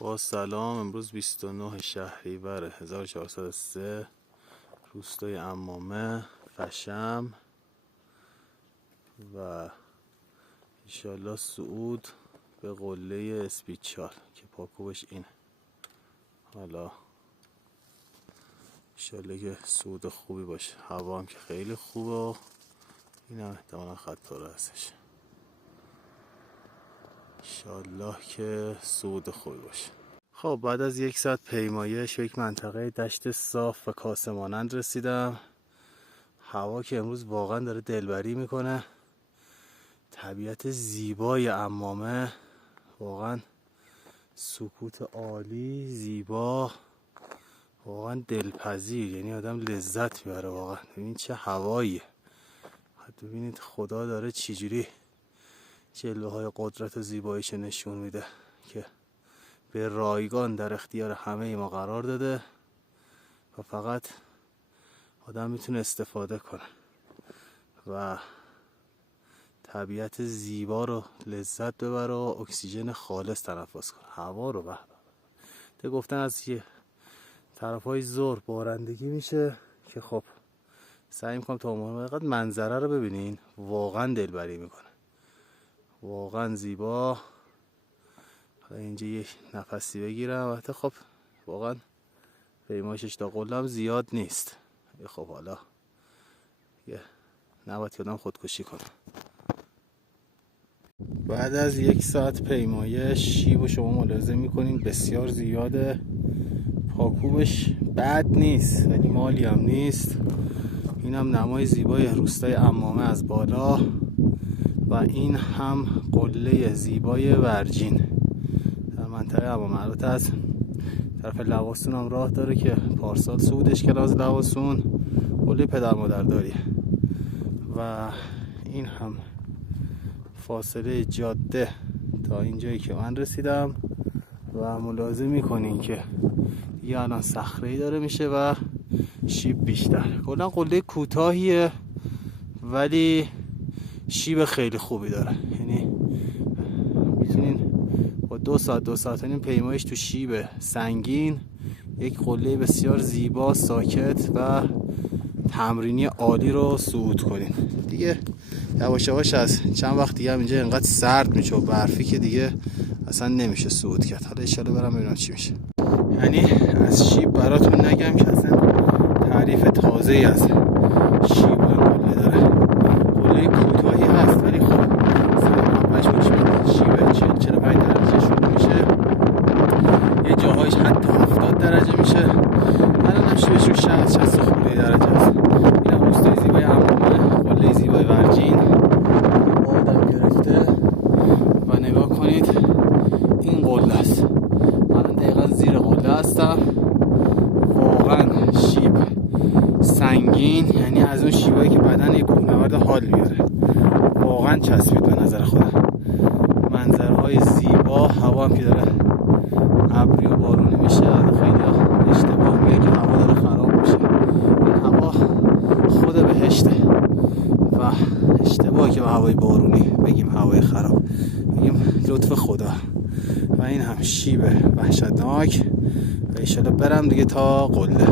با سلام. امروز 29 شهریور 1403 روستای عمامه فشم و انشالله صعود به قله اسپیچال که پاکوبش اینه. حالا انشالله که صعود خوبی باشه. هوا هم که خیلی خوبه و این هم احتمالا خطاره هستش. انشالله که صعود خوبی باشه. خب بعد از 1 ساعت پیمایش به یک منطقه دشت صاف و کاسه مانند رسیدم. هوا که امروز واقعا داره دلبری میکنه. طبیعت زیبای عمامه، واقعا سکوت عالی، زیبا، واقعا دلپذیر، یعنی آدم لذت میبره واقعا. ببینید چه هواییه. ببینید خدا داره چجوری جلوه های قدرت و زیباییش نشون میده که به رایگان در اختیار همه ما قرار داده و فقط آدم میتونه استفاده کنه و طبیعت زیبا رو لذت ببره و اکسیژن خالص تنفس کنه. هوا رو ده گفتن از یه طرفای ظهر بارندگی میشه که خب سعی میکنم تا اون وقت منظره رو ببینین. واقعا دلبری میکنه، واقعا زیبا. اینجا یه نفسی بگیرم. البته خب واقعا پیمایشش تا قلم زیاد نیست. خب حالا یه نباید که آدم خودکشی کنه. بعد از 1 ساعت پیمایش شیب رو شما ملاحظه میکنین بسیار زیاده. پاکوبش بد نیست ولی مالی هم نیست. این هم نمای زیبای روستای عمامه از بالا و این هم قله زیبای ورجین در منطقه عمامه. البته از طرف لواسون هم راه داره که پارسال صعودش کرد از لواسون. قله پدر مادر داریه و این هم فاصله جاده تا اینجایی که من رسیدم و ملاحظه میکنین که دیگه الان صخره‌ای داره میشه و شیب بیشتر. کلا قله کوتاهیه ولی شیب خیلی خوبی داره. یعنی میتونین با 2 ساعت و نیم پیمایش تو شیب سنگین یک قله بسیار زیبا، ساکت و تمرینی عالی رو صعود کنین. دیگه یواش یواش از چند وقت دیگه هم اینجا اینقدر سرد میشه و برفی که دیگه اصلا نمیشه صعود کرد. حالا ان شاءالله برم ببینم چی میشه. یعنی از شیب براتون نگم که اصلا تعریف تازه‌ای از شیب و قله داره. قله کوتاهی هست ولی خب اولش شیب 40-45 درجه شروع میشه، یه جاهایش حتی 70 درجه میشه. الان هم شیبش رو 60 خورده درجه است. این هم روستای زیبای عمامه، قله زیبای ورجین آدم گرفته و نگاه کنید این قله است. الان دقیقا زیر قله هستم. واقعا شیب سنگین، یعنی از اون شیبایی که بدن یک کوهنورد حال میاره. واقعا چسبید به نظر خودم. منظره های زیبا، هوا هم که داره ابری و بارونی میشه. خیلی اشتباه میگه که هوا داره خراب میشه. این هوا خود بهشته و اشتباهی که به هوای بارونی بگیم هوای خراب، بگیم لطف خدا. و این هم شیب وحشتناک و ان شاءالله برم دیگه تا قله.